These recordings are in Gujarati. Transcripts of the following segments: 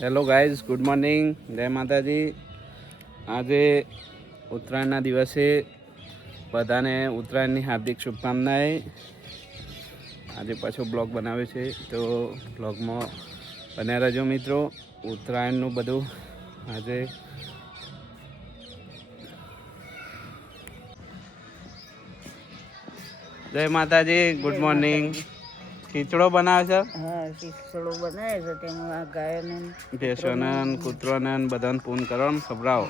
હેલો ગાઈઝ, ગુડ મોર્નિંગ, જય માતાજી. આજે ઉત્તરાયણના દિવસે બધાને ઉત્તરાયણની હાર્દિક શુભકામનાએ. આજે પાછો બ્લોગ બનાવ્યો છે, તો બ્લોગમાં બન્યા રહેજો મિત્રો. ઉત્તરાયણનું બધું આજે જય માતાજી, ગુડ મોર્નિંગ. ખીચડો બનાવે છે. હા, ખીચડો બનાવે છે. તેમાં ગાયોને ભેંસોને કૂતરોને બધાને પૂન કરો ને ખવડાવો.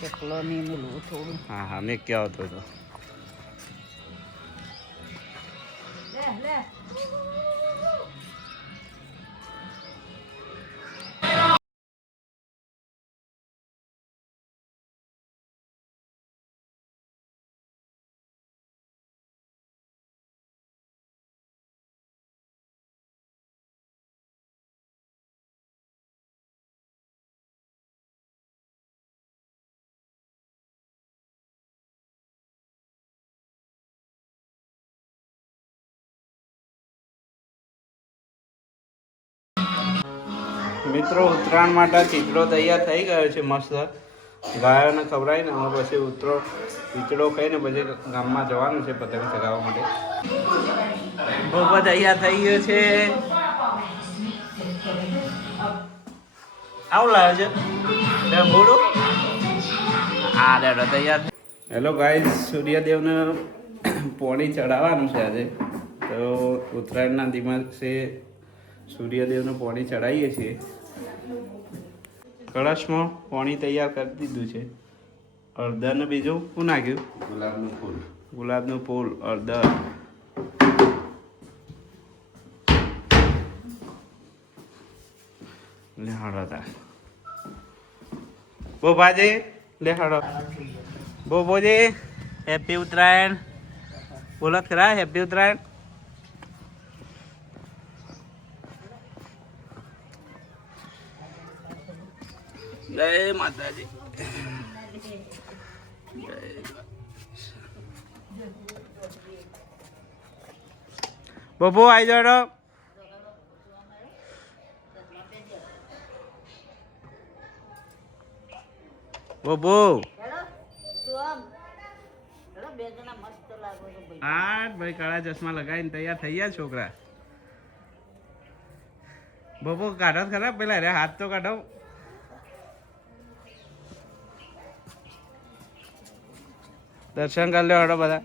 ચકલોની મેલું થોડું. હા હા, મેં ક્યાં હતો તો મિત્રો ઉત્તરાયણ માટે ખીચડો તૈયાર થઈ ગયો છે મસ્ત. ગાયોને ખવડાવીને હવે પછી ખીચડો ખાઈને પછી ગામમાં જવાનું છે પતંગ ચગાવવા માટે. બહુ તૈયાર થઈ ગયો છે. આવું લાવે છે બોલો. હા દાદા તૈયાર. હેલો ગાઈઝ, સૂર્યદેવને પોણી ચડાવવાનું છે આજે. તો ઉત્તરાયણના દિવસે સૂર્યદેવને પોણી ચડાવીએ છીએ. કળશમાં પાણી તૈયાર કરી દીધું છે. હળદર ને બીજું શું નાખ્યું? ગુલાબનું ફૂલ, હળદર. લે હળો તા બો ભાજી, લે હળો બો બોજી. હેપી ઉત્તરાયણ બોલત ખરા. હેપી ઉત્તરાયણ. જય માતાજી. બબો આવી જાડો. બબો હા ભાઈ, કાળા ચશ્મા લગાવીને તૈયાર થઈ ગયા છોકરા. બબો કાઢો ખરા, પેલા રે હાથ તો કાઢો. દર્શન કરી લો હડો બધા.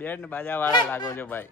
બેન્ડ બાજા વાળા લાગો છો ભાઈ.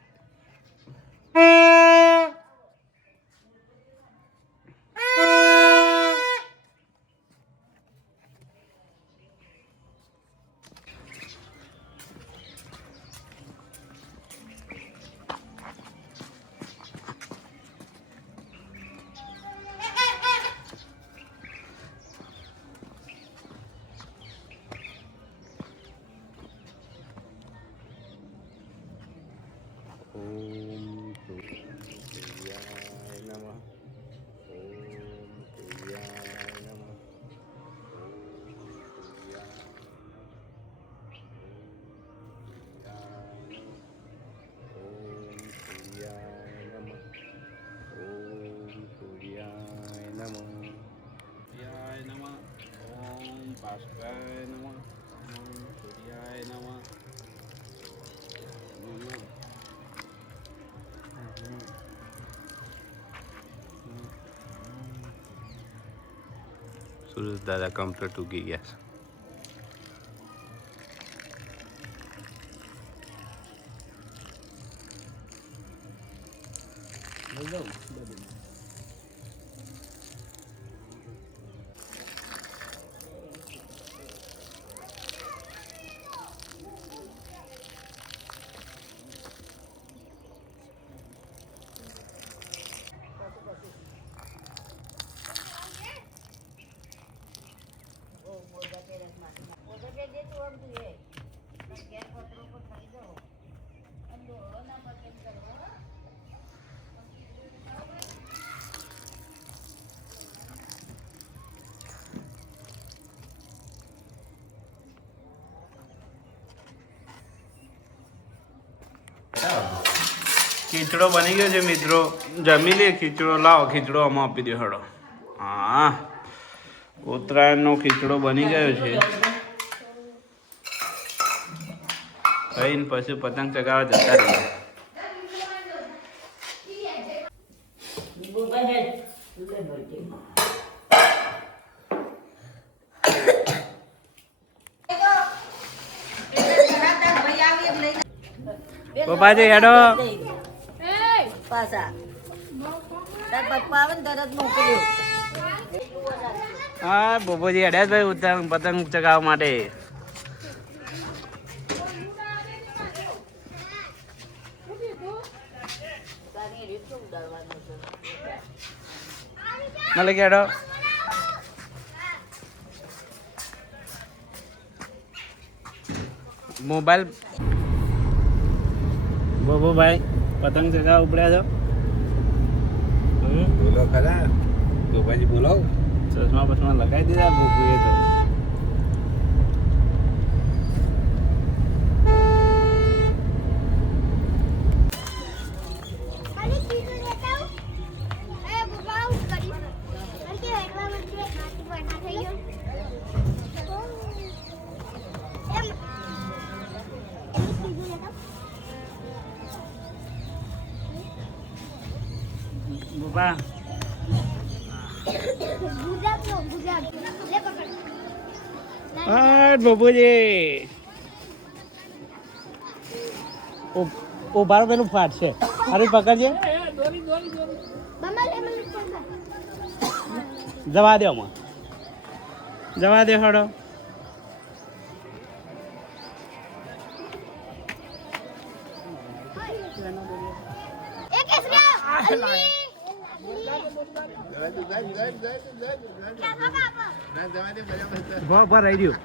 ઓમ સૂર્યાય નમઃ. ઓમ સૂર્યાય નમઃ. ઓમ સૂર્યાય નમઃ. ઓમ સૂર્યાય નમઃ. સૂર્યાય નમઃ. ઓમ ભાસ્કરાય નમઃ. ઓમ સૂર્યાય નમઃ. સુરજ દાદા કમ્પ્લીટ ઉગી ગયા છે. ખીચડો બની ગયો છે મિત્રો, જમી લે ખીચડો. લાવો ખીચડો આમાં આપી દો હળો. હા, ઉત્તરાયણનો ખીચડો બની ગયો છે. ખાઈને પછી પતંગ ચગાવવા જતા રહીએ. પપ્પાજી હેડો. પાછા તાર પપ્પા આવે ને તરત મોકલ્યો. હા બોબોજી હેડ્યા ભાઈ ઉત્તરાયણ પતંગ ચગાવવા માટે. મળે કે હેડો. મોબાઈલ બોબોભાઈ પતંગ ચગાવવા ઉપડ્યા છો. બોલો ખરા ગોપાજી બોલો. ચશ્મા બસમાં લગાવી દીધા બોબુએ તો. બોબા બોબુજી ઉભારો પેલું ફાટશે. અરે પકડજે. જવા દો માં, જવા દે હડો. ઉભા રહી ગયું.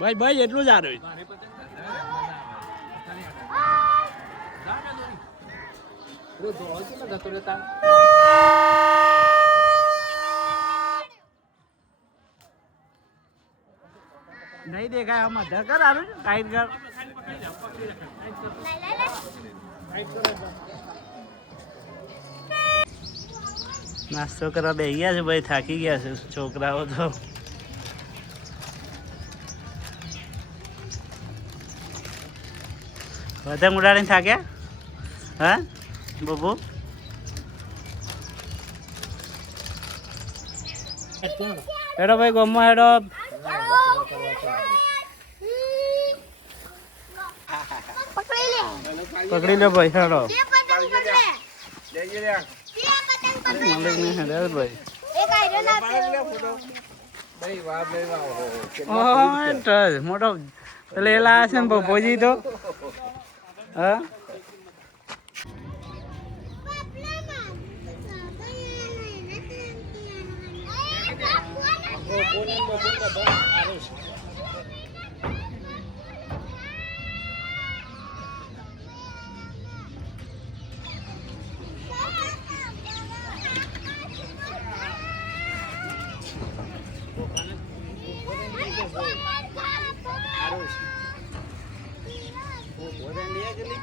ભાઈ ભાઈ એટલું જ આવ્યું. નહીં દેખાય આમાં ધર આવે કાઈટ કર. નાસ્તો કરવા બે ગયા છે ભાઈ, થાકી ગયા છે છોકરાઓ તો. પતંગ ઉડાડીને થાક્યા. હા બોબો હેડો ભાઈ ગમો હેડો. પકડી લો ભાઈ હેડો. મોટો લેલા છે ને બોજી તો. હા